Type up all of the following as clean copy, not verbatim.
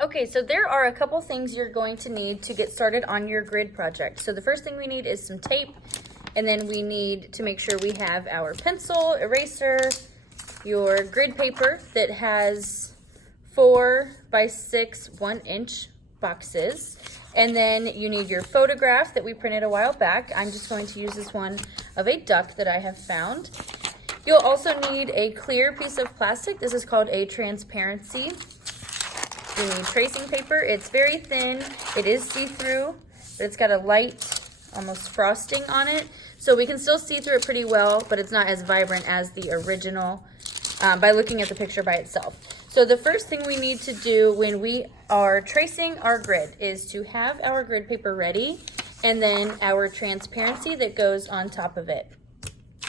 Okay, so there are a couple things you're going to need to get started on your grid project. So the first thing we need is some tape, and then we need to make sure we have our pencil, eraser, your grid paper that has 4 by 6 1-inch boxes, and then you need your photograph that we printed a while back. I'm just going to use this one of a duck that I have found. You'll also need a clear piece of plastic. This is called a transparency. You need tracing paper. It's very thin. It is see-through, but it's got a light, almost frosting on it. So we can still see through it pretty well, but it's not as vibrant as the original by looking at the picture by itself. So the first thing we need to do when we are tracing our grid is to have our grid paper ready and then our transparency that goes on top of it.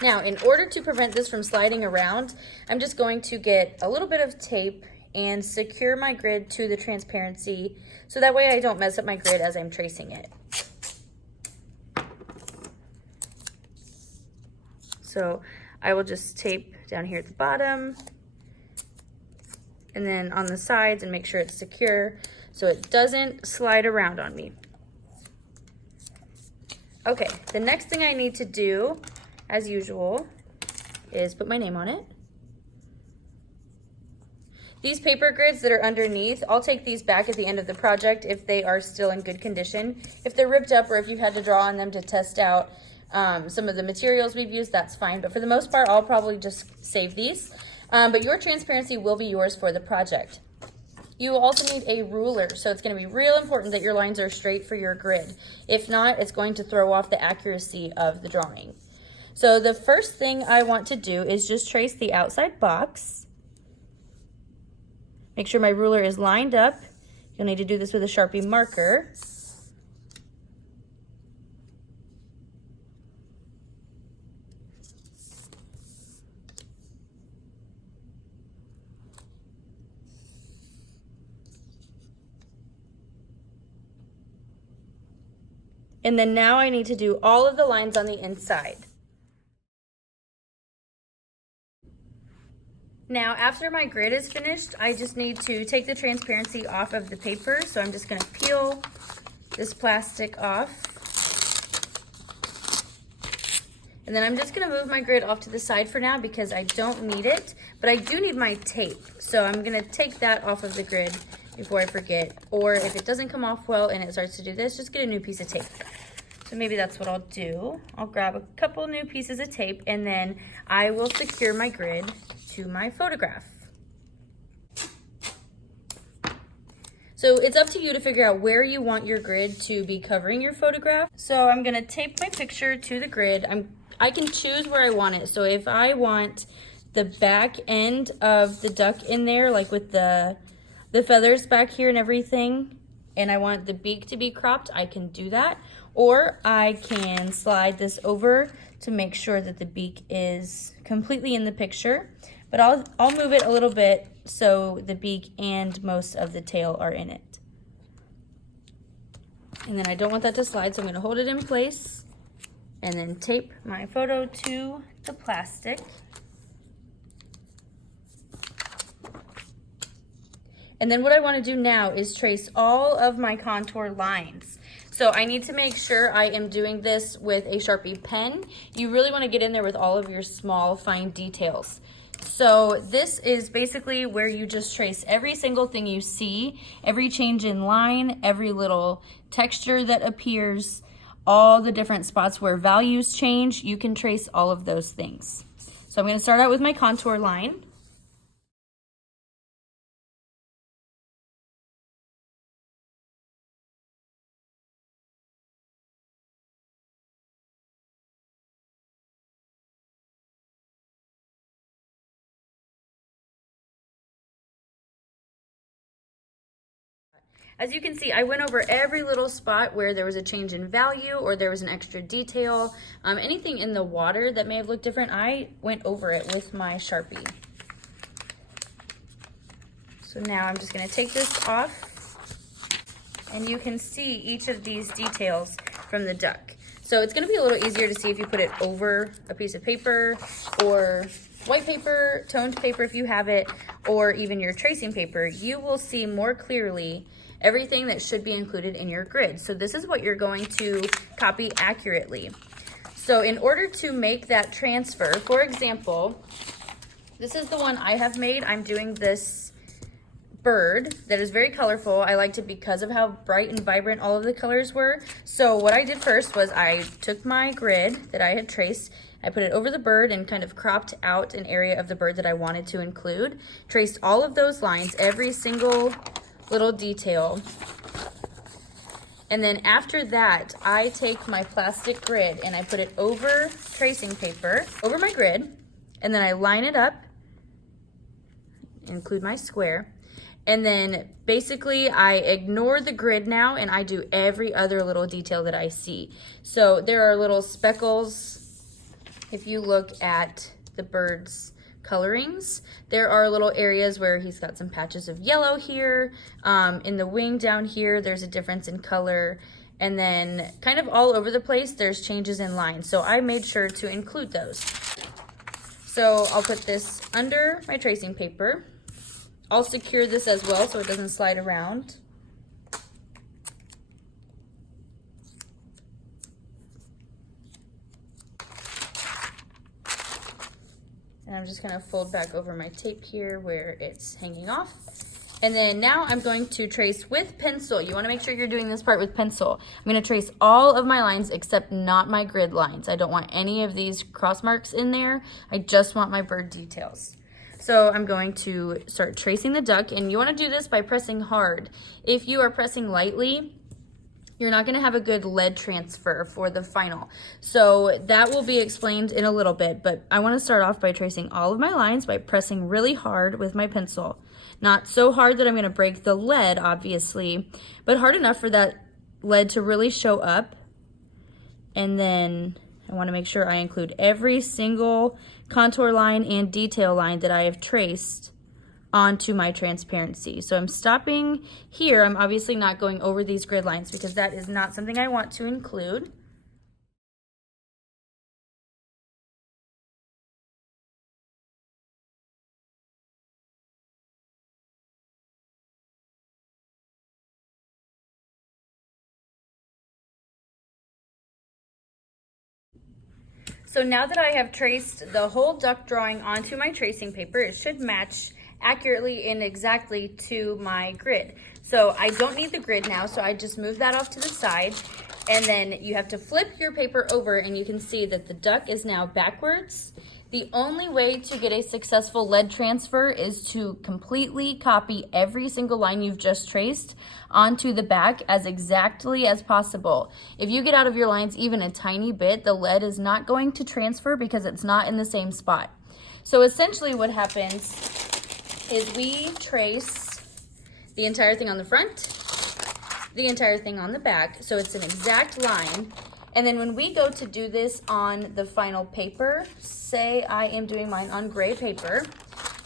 Now, in order to prevent this from sliding around, I'm just going to get a little bit of tape and secure my grid to the transparency so that way I don't mess up my grid as I'm tracing it. So I will just tape down here at the bottom and then on the sides and make sure it's secure so it doesn't slide around on me. Okay, the next thing I need to do, as usual, is put my name on it. These paper grids that are underneath, I'll take these back at the end of the project if they are still in good condition. If they're ripped up or if you had to draw on them to test out some of the materials we've used, that's fine. But for the most part, I'll probably just save these. But your transparency will be yours for the project. You will also need a ruler, so it's going to be real important that your lines are straight for your grid. If not, it's going to throw off the accuracy of the drawing. So the first thing I want to do is just trace the outside box. Make sure my ruler is lined up. You'll need to do this with a Sharpie marker. And then now I need to do all of the lines on the inside. Now, after my grid is finished, I just need to take the transparency off of the paper. So I'm just gonna peel this plastic off. And then I'm just gonna move my grid off to the side for now because I don't need it, but I do need my tape. So I'm gonna take that off of the grid before I forget. Or if it doesn't come off well and it starts to do this, just get a new piece of tape. So maybe that's what I'll do. I'll grab a couple new pieces of tape and then I will secure my grid to my photograph. So it's up to you to figure out where you want your grid to be covering your photograph. So I'm gonna tape my picture to the grid. I can choose where I want it. So if I want the back end of the duck in there, like with the feathers back here and everything, and I want the beak to be cropped, I can do that. Or I can slide this over to make sure that the beak is completely in the picture. But I'll move it a little bit so the beak and most of the tail are in it. And then I don't want that to slide, so I'm gonna hold it in place and then tape my photo to the plastic. And then what I wanna do now is trace all of my contour lines. So I need to make sure I am doing this with a Sharpie pen. You really wanna get in there with all of your small, fine details. So this is basically where you just trace every single thing you see, every change in line, every little texture that appears, all the different spots where values change, you can trace all of those things. So I'm gonna start out with my contour line. As you can see, I went over every little spot where there was a change in value or there was an extra detail. Anything in the water that may have looked different, I went over it with my Sharpie. So now I'm just gonna take this off and you can see each of these details from the duck. So it's gonna be a little easier to see if you put it over a piece of paper or white paper, toned paper if you have it, or even your tracing paper, you will see more clearly everything that should be included in your grid. So this is what you're going to copy accurately. So in order to make that transfer, for example, this is the one I have made. I'm doing this bird that is very colorful. I liked it because of how bright and vibrant all of the colors were. So what I did first was I took my grid that I had traced, I put it over the bird and kind of cropped out an area of the bird that I wanted to include, traced all of those lines, every single little detail. And then after that, I take my plastic grid and I put it over tracing paper, over my grid, and then I line it up, include my square, and then basically I ignore the grid now and I do every other little detail that I see. So there are little speckles. If you look at the bird's colorings, there are little areas where he's got some patches of yellow here. In the wing down here, there's a difference in color. And then kind of all over the place, there's changes in line. So I made sure to include those. So I'll put this under my tracing paper. I'll secure this as well so it doesn't slide around. And I'm just gonna fold back over my tape here where it's hanging off. And then now I'm going to trace with pencil. You wanna make sure you're doing this part with pencil. I'm gonna trace all of my lines except not my grid lines. I don't want any of these cross marks in there. I just want my bird details. So I'm going to start tracing the duck, and you wanna do this by pressing hard. If you are pressing lightly, you're not gonna have a good lead transfer for the final. So that will be explained in a little bit, but I wanna start off by tracing all of my lines by pressing really hard with my pencil. Not so hard that I'm gonna break the lead, obviously, but hard enough for that lead to really show up. And then I wanna make sure I include every single contour line and detail line that I have traced onto my transparency. So I'm stopping here. I'm obviously not going over these grid lines because that is not something I want to include. So now that I have traced the whole duck drawing onto my tracing paper, it should match accurately and exactly to my grid. So I don't need the grid now, so I just move that off to the side. And then you have to flip your paper over and you can see that the duck is now backwards. The only way to get a successful lead transfer is to completely copy every single line you've just traced onto the back as exactly as possible. If you get out of your lines even a tiny bit, the lead is not going to transfer because it's not in the same spot. So essentially what happens is we trace the entire thing on the front, the entire thing on the back, so it's an exact line. And then when we go to do this on the final paper, say I am doing mine on gray paper,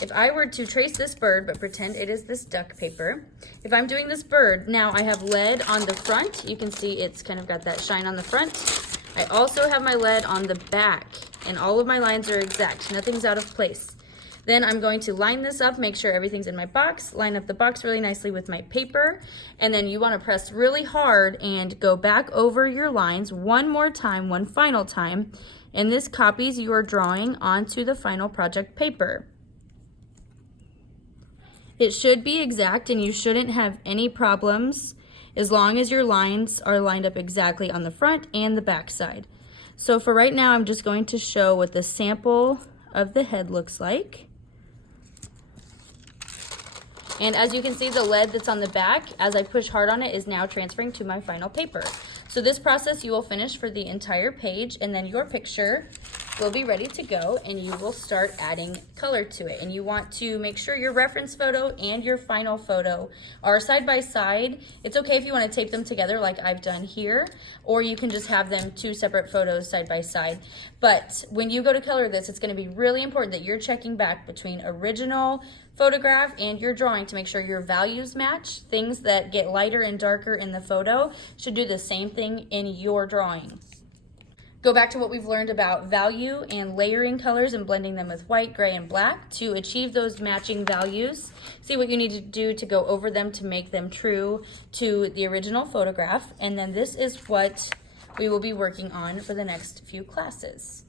if I were to trace this bird, but pretend it is this duck paper, if I'm doing this bird, now I have lead on the front. You can see it's kind of got that shine on the front. I also have my lead on the back, and all of my lines are exact. Nothing's out of place. Then I'm going to line this up, make sure everything's in my box, line up the box really nicely with my paper, and then you want to press really hard and go back over your lines one more time, one final time, and this copies your drawing onto the final project paper. It should be exact and you shouldn't have any problems as long as your lines are lined up exactly on the front and the back side. So for right now, I'm just going to show what the sample of the head looks like. And as you can see, the lead that's on the back, as I push hard on it, is now transferring to my final paper. So this process you will finish for the entire page, and then your picture will be ready to go, and you will start adding color to it. And you want to make sure your reference photo and your final photo are side by side. It's okay if you want to tape them together like I've done here, or you can just have them two separate photos side by side. But when you go to color this, it's going to be really important that you're checking back between original photograph and your drawing to make sure your values match. Things that get lighter and darker in the photo should do the same thing in your drawing. go back to what we've learned about value and layering colors and blending them with white, gray, and black to achieve those matching values. See what you need to do to go over them to make them true to the original photograph. And then this is what we will be working on for the next few classes.